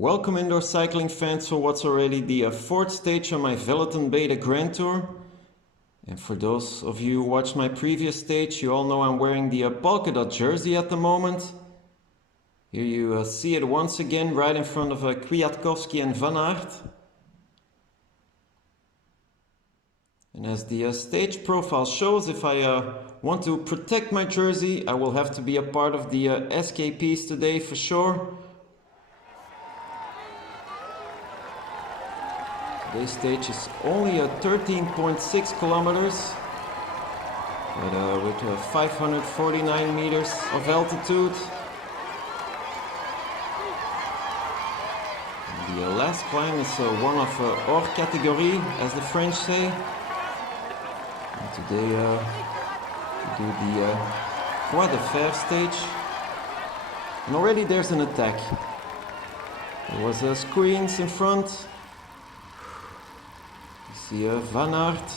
Welcome indoor cycling fans for what's already the fourth stage on my VELOTON Grand Tour. And for those of you who watched my previous stage, you all know I'm wearing the polka dot jersey at the moment. Here you see it once again right in front of Kwiatkowski and Van Aert. And as the stage profile shows, if I want to protect my jersey, I will have to be a part of the SKPs today for sure. Today's stage is only 13.6 kilometers, but with 549 meters of altitude. And the last climb is one of hors catégorie, as the French say. And today we do the Croix De Fer stage. And already there's an attack. There was screens in front. See Van Aert.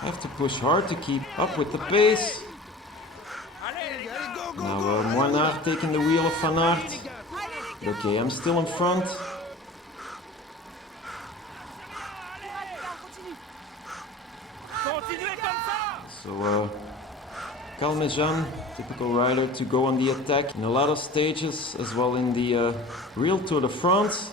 I have to push hard to keep up with the pace. Now Van Aert taking the wheel of Van Aert. Okay, I'm still in front. So Calmejean, typical rider to go on the attack in a lot of stages, as well in the real Tour de France.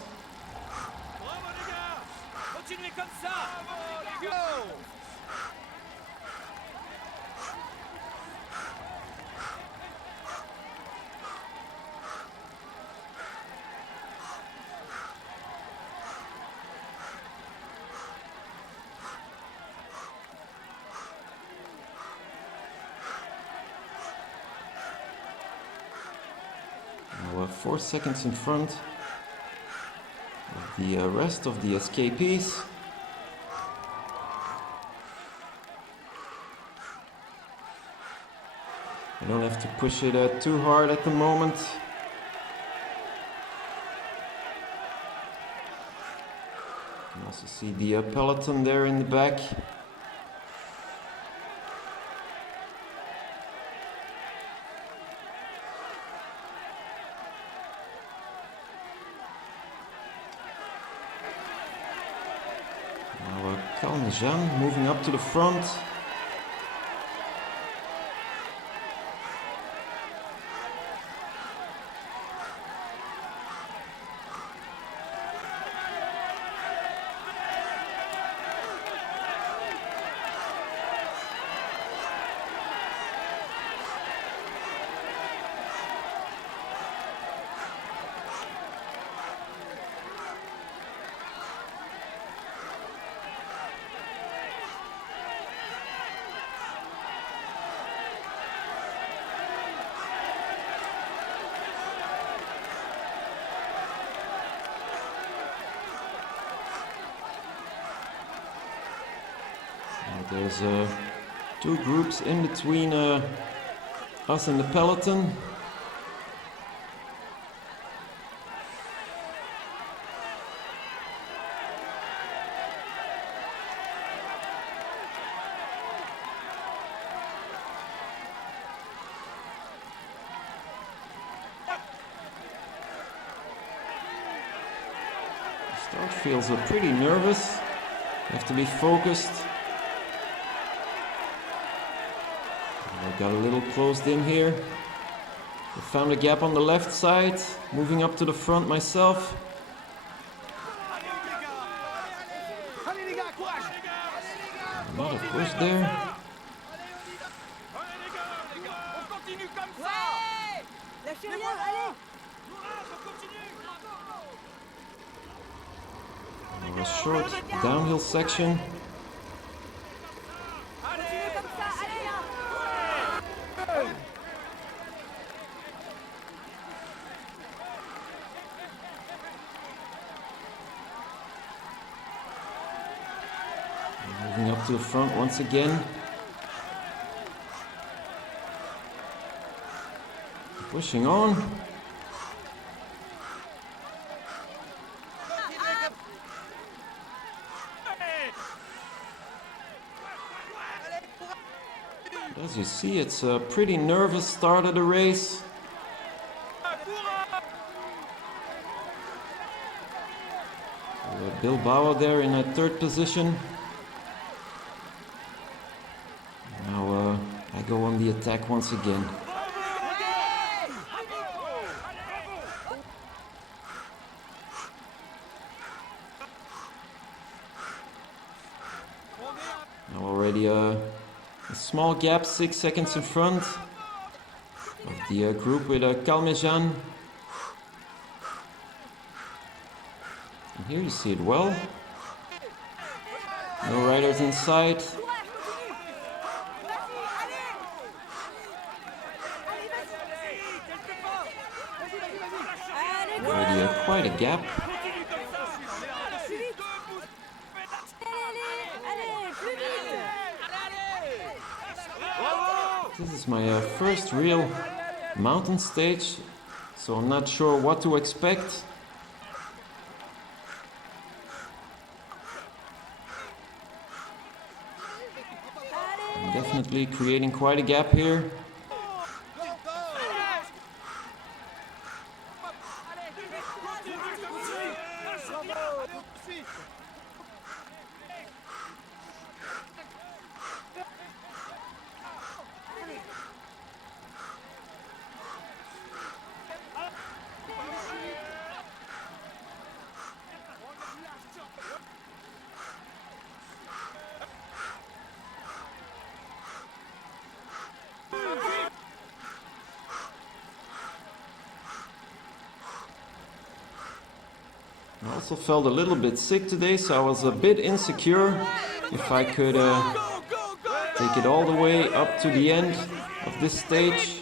Now 4 seconds in front of the rest of the escapees. I don't have to push it too hard at the moment. You can also see the peloton there in the back. Now Calmejean moving up to the front. There's 2 groups in between us and the peloton. The start feels pretty nervous. You have to be focused. I got a little closed in here. I found a gap on the left side, moving up to the front myself. Another push there. A short downhill section. Moving up to the front once again. Pushing on. As you see, it's a pretty nervous start of the race. Bilbao there in a third position. Now I go on the attack once again. Now already a small gap, 6 seconds in front of the group with Calmejean. And here you see it well. No riders inside. Already quite a gap. This is my first real mountain stage, so I'm not sure what to expect. I'm definitely creating quite a gap here. I also felt a little bit sick today, so I was a bit insecure if I could take it all the way up to the end of this stage.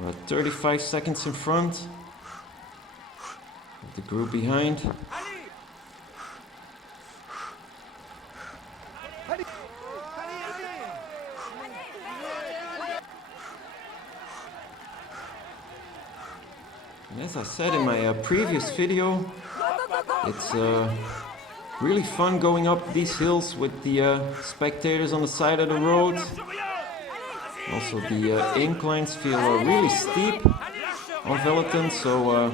We're 35 seconds in front of the group behind. And as I said in my previous video, it's really fun going up these hills with the spectators on the side of the road. Also the inclines feel really steep on VELOTON, so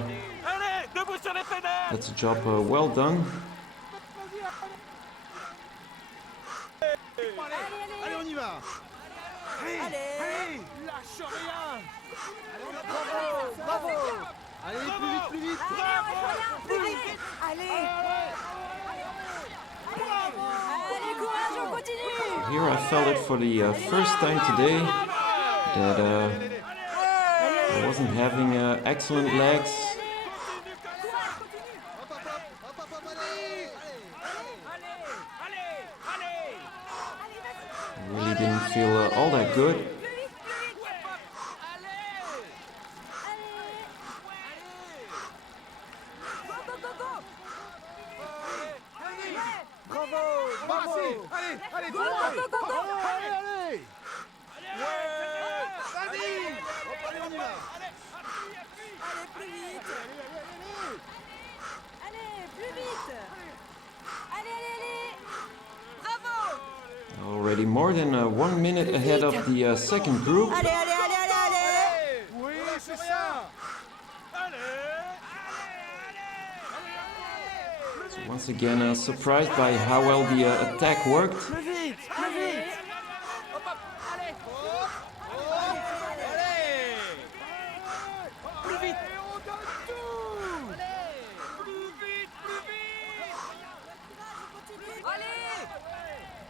that's a job well done. Here I felt it for the first time today that I wasn't having excellent legs. I really didn't feel all that good. Already more than 1 minute ahead of the second group. So once again surprised by how well the attack worked.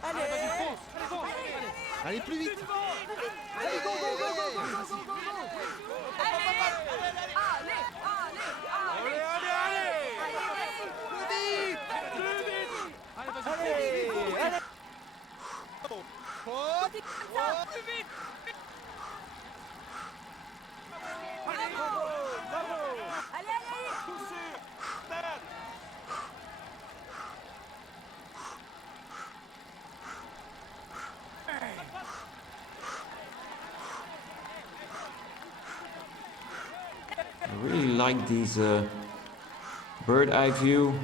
Allez, plus vite. Allez, go, go, go, go, go, go, go, go. Allez, like these bird eye view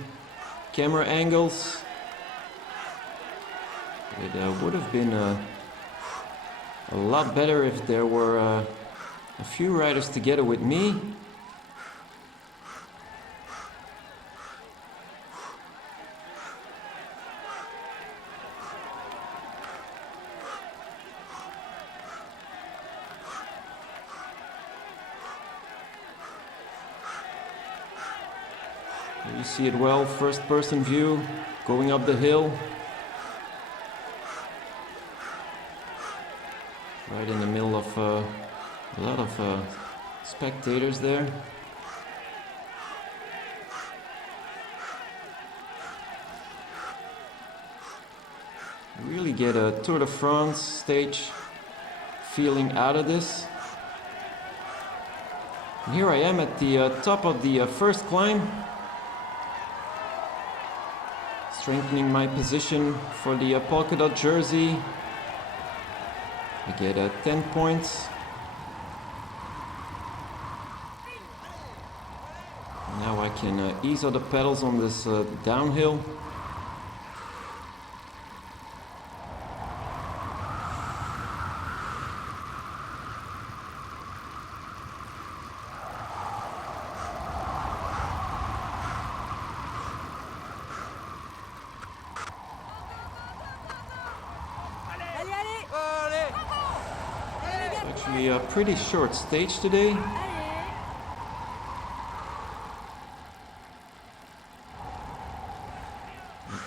camera angles. It would have been a lot better if there were a few riders together with me. You see it well, first person view, going up the hill. Right in the middle of a lot of spectators there. You really get a Tour de France stage feeling out of this. And here I am at the top of the first climb. Strengthening my position for the polka dot jersey. I get 10 points. Now I can ease out the pedals on this downhill. Actually a pretty short stage today.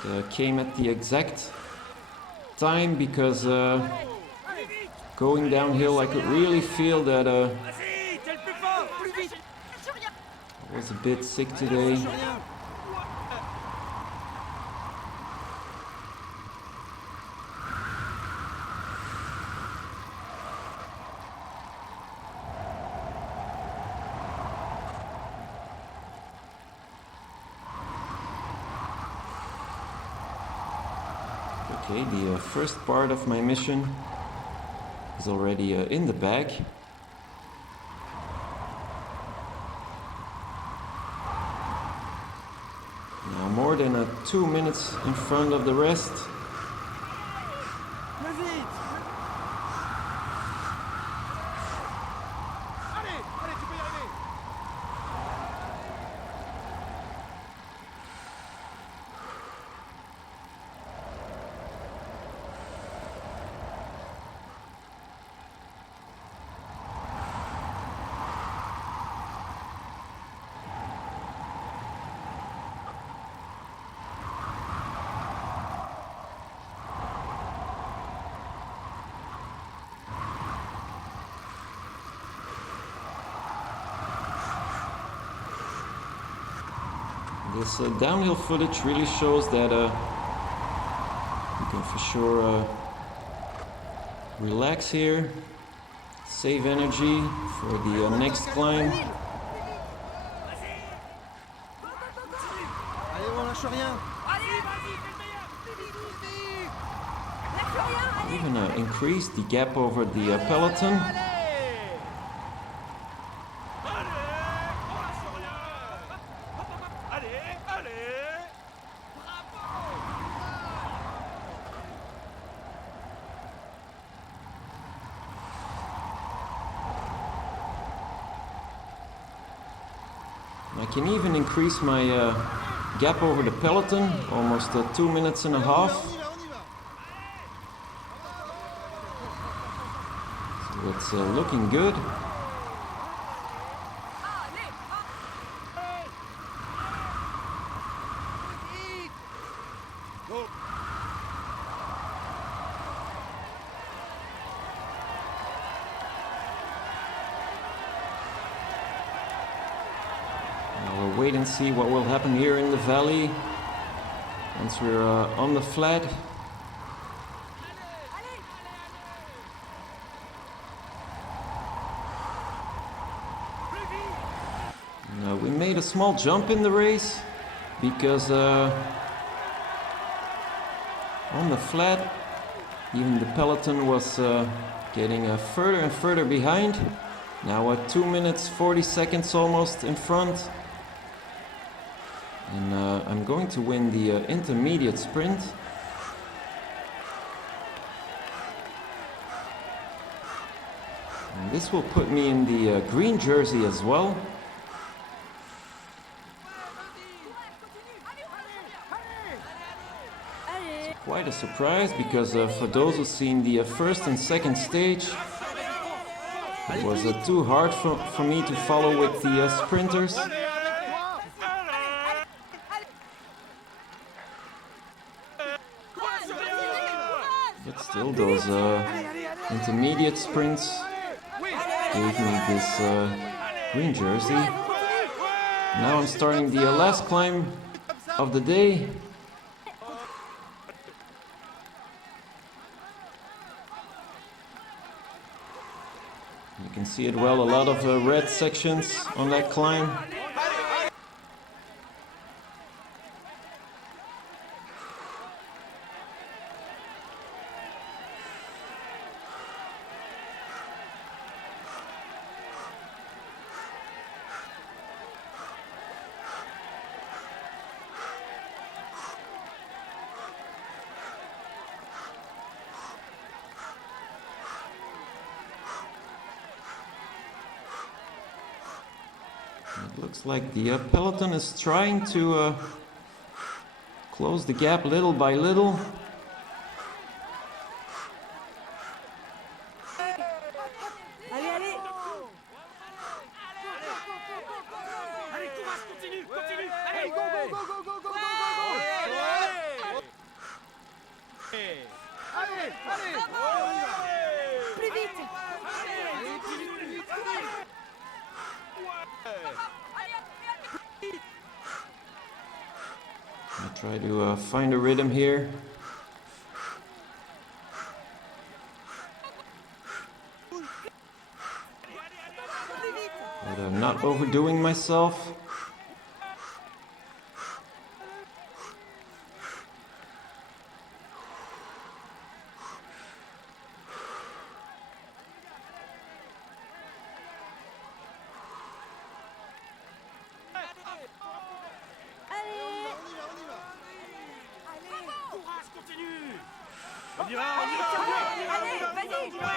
It came at the exact time because going downhill I could really feel that I was a bit sick today. Okay, the first part of my mission is already in the bag. Now more than 2 minutes in front of the rest. This downhill footage really shows that you can for sure relax here, save energy for the next climb. Allez, on lâche rien. Even increase the gap over the peloton. I can even increase my gap over the peloton, almost 2 minutes and a half. So it's looking good. We'll wait and see what will happen here in the valley once we're on the flat. We made a small jump in the race because on the flat even the peloton was getting further and further behind. Now at 2 minutes 40 seconds almost in front. And I'm going to win the intermediate sprint. And this will put me in the green jersey as well. So quite a surprise, because for those who've seen the first and second stage, it was too hard for me to follow with the sprinters. But still, those intermediate sprints gave me this green jersey. Now I'm starting the last climb of the day. You can see it well, a lot of red sections on that climb. It looks like the peloton is trying to close the gap little by little. I try to find a rhythm here. But I'm not overdoing myself.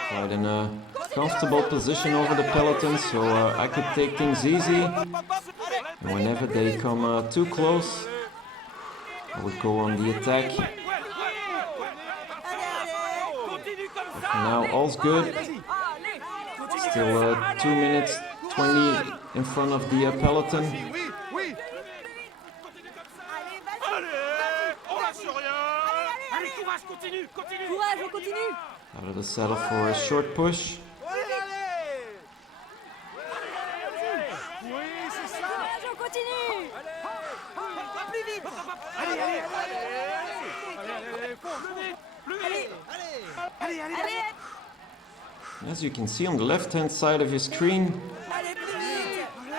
Quite in a comfortable position over the peloton, so I could take things easy. And whenever they come too close, I would go on the attack. But for now, all's good. Still 2 minutes 20 in front of the peloton. Out of the saddle for a short push. As you can see on the left-hand side of your screen,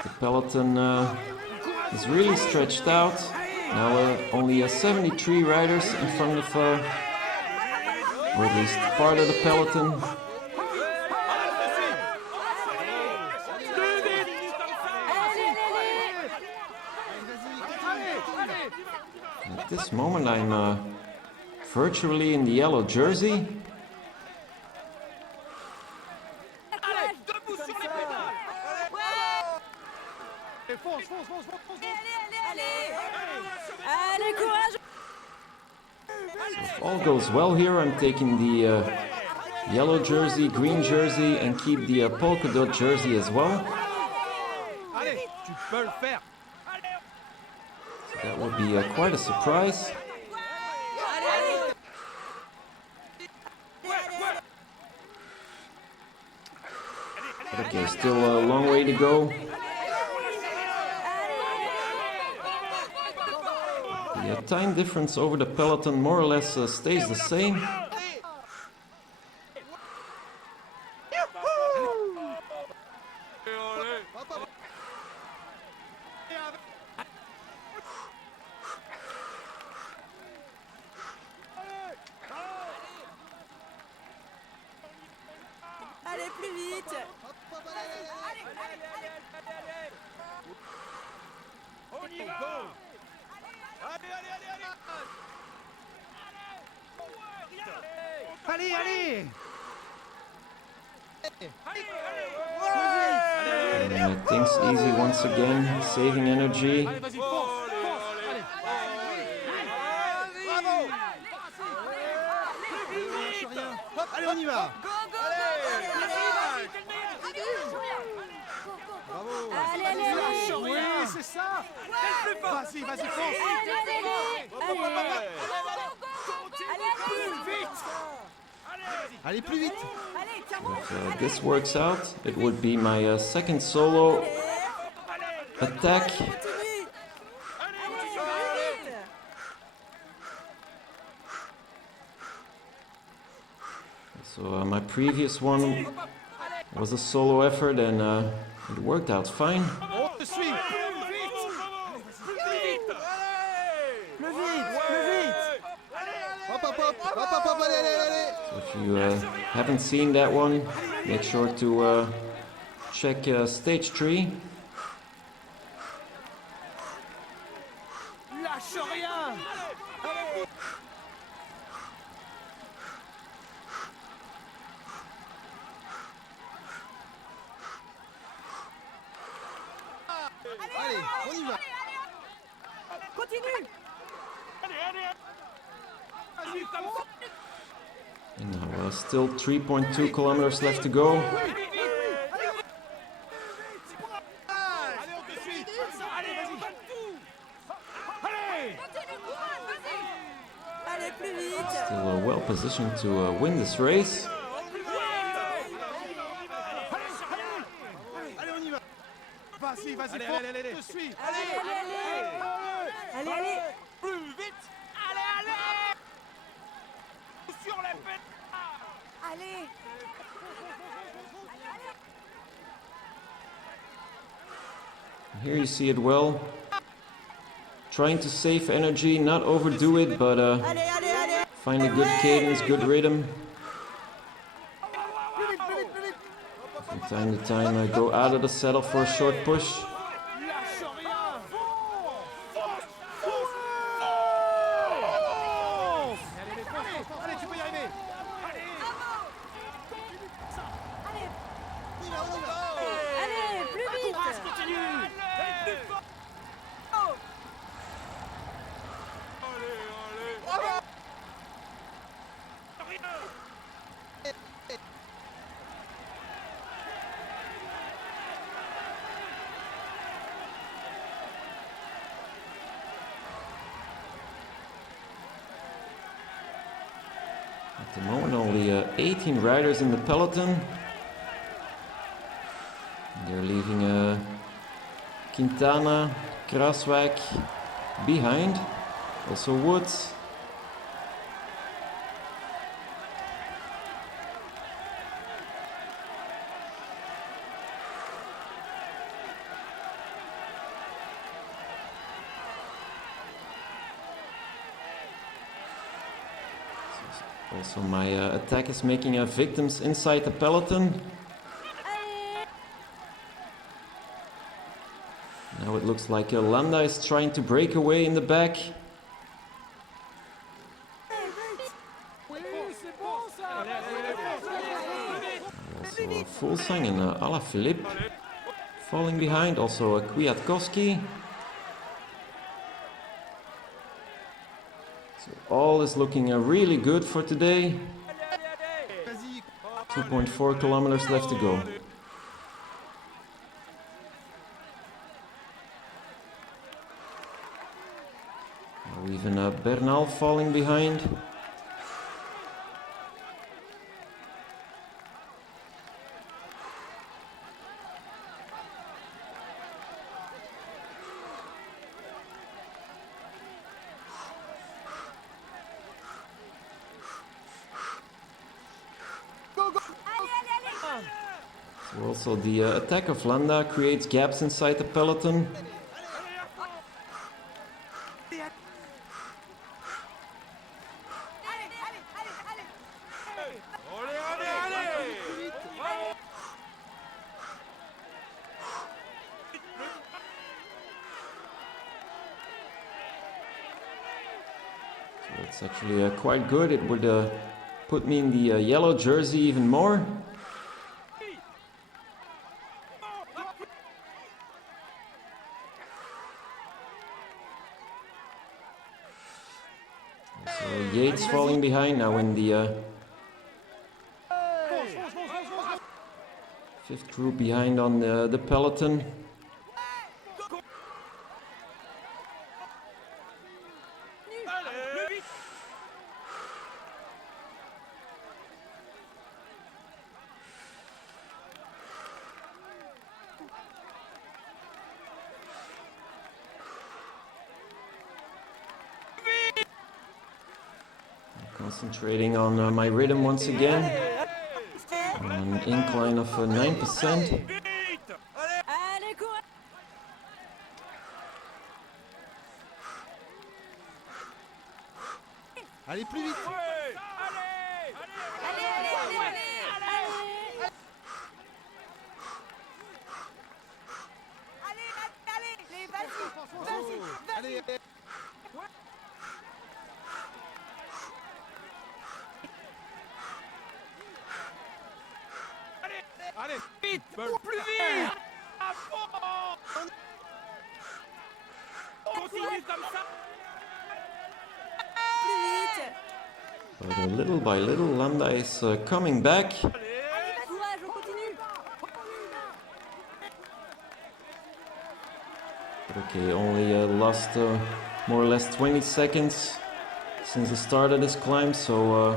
the peloton is really stretched out. Now only 73 riders in front of, or at least part of the peloton. At this moment I'm virtually in the yellow jersey. So if all goes well here, I'm taking the yellow jersey, green jersey, and keep the polka dot jersey as well. So that will be quite a surprise. Okay, still a long way to go. The time difference over the peloton more or less stays the same. Allez, plus vite! On y va. Allez, allez, allez, allez. Allez, allez. And make things easy once again, saving energy. Allez, vas-y, fonce. Allez. Bravo. Lâche rien. Hop, allez, on y va. Bravo. Allez, allez, allez. Lâche rien. Oui, c'est ça. Vas-y, vas-y, fonce. Allez, plus vite. If this works out, it would be my second solo attack. So my previous one was a solo effort and it worked out fine. On te suit. Plus vite. Hop, hop, hop, hop, hop, hop, allez, allez, allez. So if you haven't seen that one, make sure to check stage 3. Lâche rien. Allez, on y va. Continue. And now still 3.2 kilometers left to go. Allez, on te suit. Allez, vas-y. Allez. Allez, plus vite. Still well positioned to win this race. Allez, on y va. Vas-y, vas-y, allez, allez, allez, te suis. Allez, allez. Allez, allez. Plus vite. Allez, allez. Sur les pédales. Allez. Here you see it well. Trying to save energy, not overdo it, but Allez, allez, allez. find a good cadence, good rhythm. From time to time, go out of the saddle for a short push. Lâche rien. Allez, tu peux y arriver. Allez, plus vite. Continue. At the moment, only 18 riders in the peloton. They're leaving Quintana, Kraswijk behind. Also Woods. Also my attack is making victims inside the peloton. Now it looks like Landa is trying to break away in the back. Also Fulsang and Alaphilippe falling behind. Also Kwiatkowski. So all is looking really good for today. 2.4 kilometers left to go. Now even Bernal falling behind. So also the attack of Landa creates gaps inside the peloton. It's actually quite good. It would put me in the yellow jersey even more. So Yates falling behind now in the fifth group behind on the peloton. Concentrating on my rhythm once again. On an incline of 9%. Allez, courez. Allez, plus vite. Allez, allez, allez, allez. Allez, vas-y. Allez, allez. Allez, vite, plus vite. À fond. Continue comme ça. Plus vite. But little by little, Landa is coming back. Allez, courage, on continue. But okay, only lost more or less 20 seconds since the start of this climb, so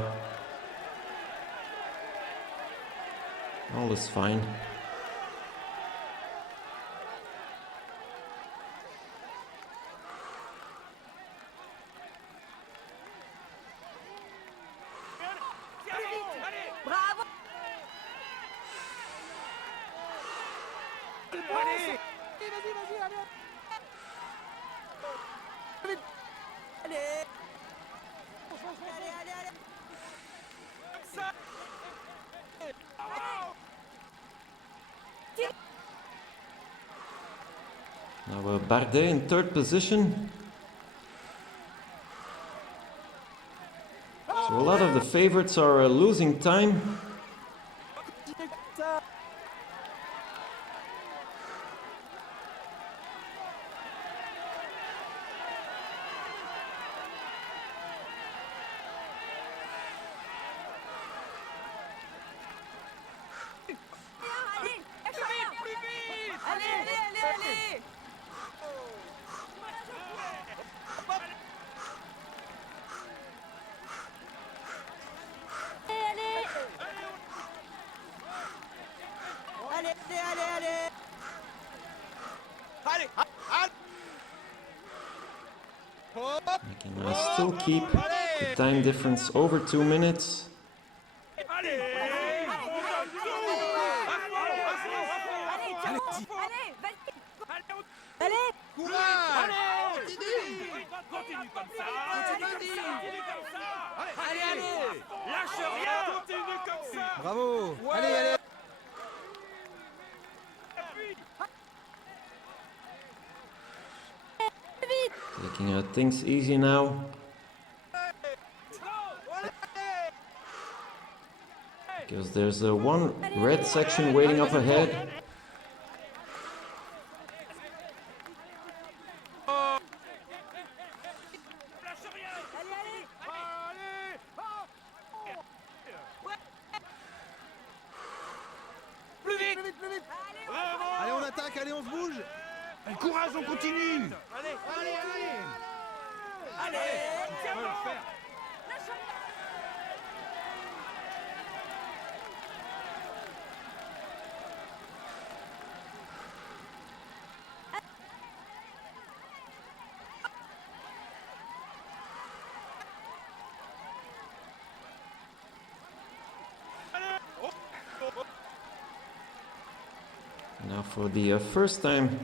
all is fine. Bravo. Allez. Allez. Now Bardet in third position. So a lot of the favorites are losing time. Allez. Allez. Allez. I can still keep the time difference over 2 minutes. Allez. Allez. Courage. Continue comme ça. Allez. Lâche rien. Continue comme ça. Bravo. Allez. Taking things easy now. Because there's one red section waiting up ahead. Plus vite. Allez, on attaque, allez, on se bouge. Allez, courage, on continue. Allez. Tu peux le faire. Now for the first time,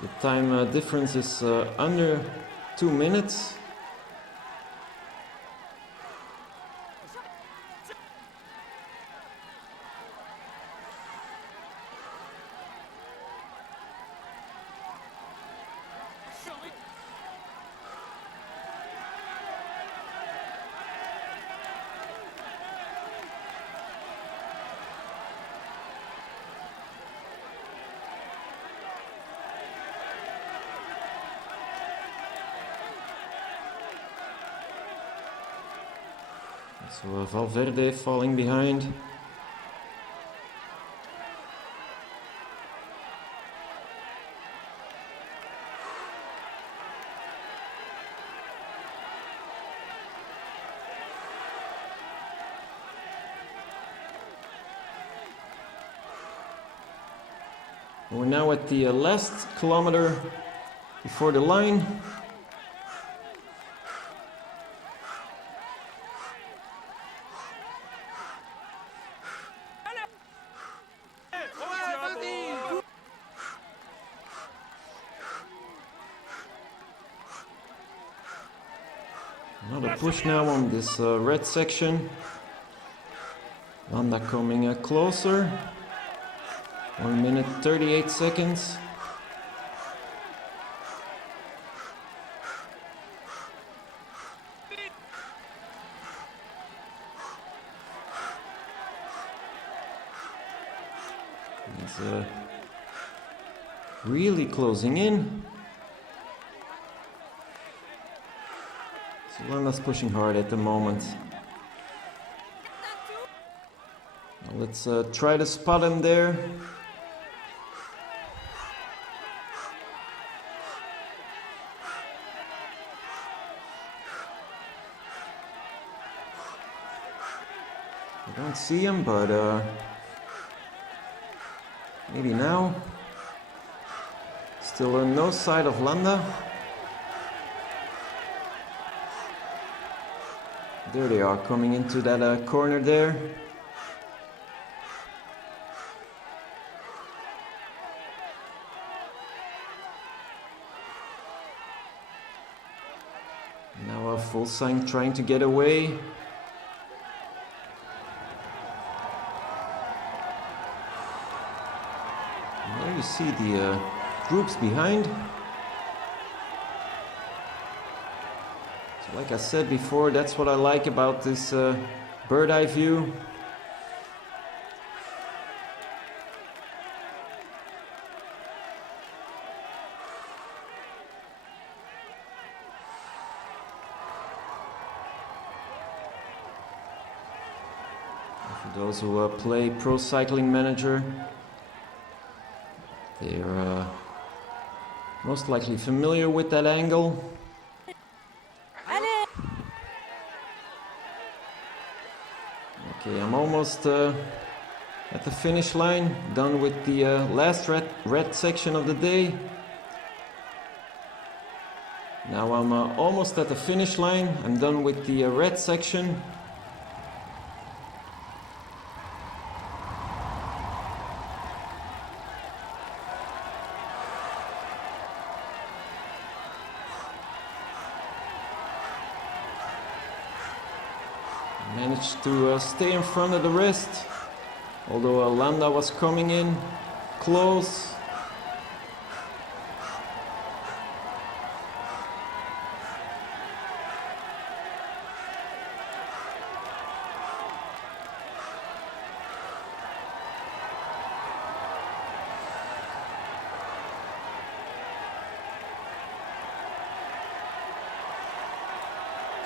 the time difference is under 2 minutes. So Valverde falling behind. We're now at the last kilometer before the line. Another push now on this red section. Landa coming closer. 1 minute 38 seconds. He's really closing in. So Landa's pushing hard at the moment. Now let's try to spot him there. I don't see him, but maybe now. Still on no side of Landa. There they are, coming into that corner there. Now a full sign trying to get away. There you see the groups behind. So like I said before, that's what I like about this bird eye view. For those who play Pro Cycling Manager, they're most likely familiar with that angle. Okay, I'm almost at the finish line, done with the last red section of the day. Now I'm almost at the finish line, I'm done with the red section. Managed to stay in front of the rest, although Landa was coming in close.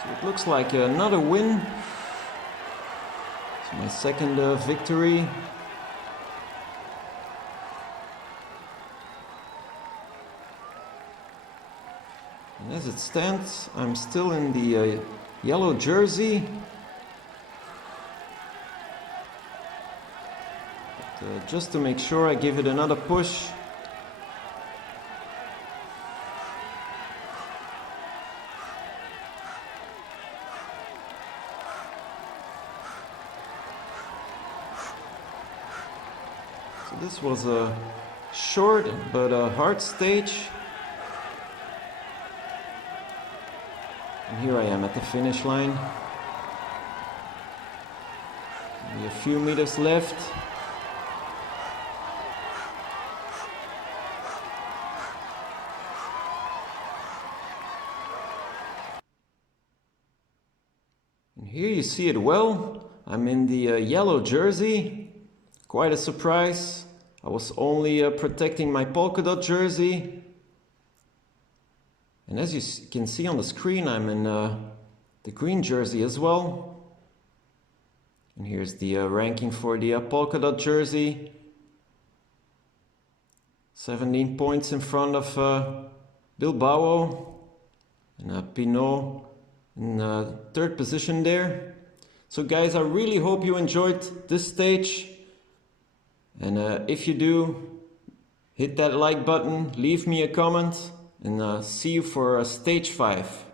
So it looks like another win. My second victory. And as it stands, I'm still in the yellow jersey. But, just to make sure, I give it another push. This was a short but a hard stage. And here I am at the finish line. Only a few meters left. And here you see it well. I'm in the yellow jersey. Quite a surprise. I was only protecting my polka dot jersey. And as you can see on the screen, I'm in the green jersey as well. And here's the ranking for the polka dot jersey. 17 points in front of Bilbao. And Pinot in third position there. So guys, I really hope you enjoyed this stage. And if you do, hit that like button, leave me a comment, and see you for stage 5.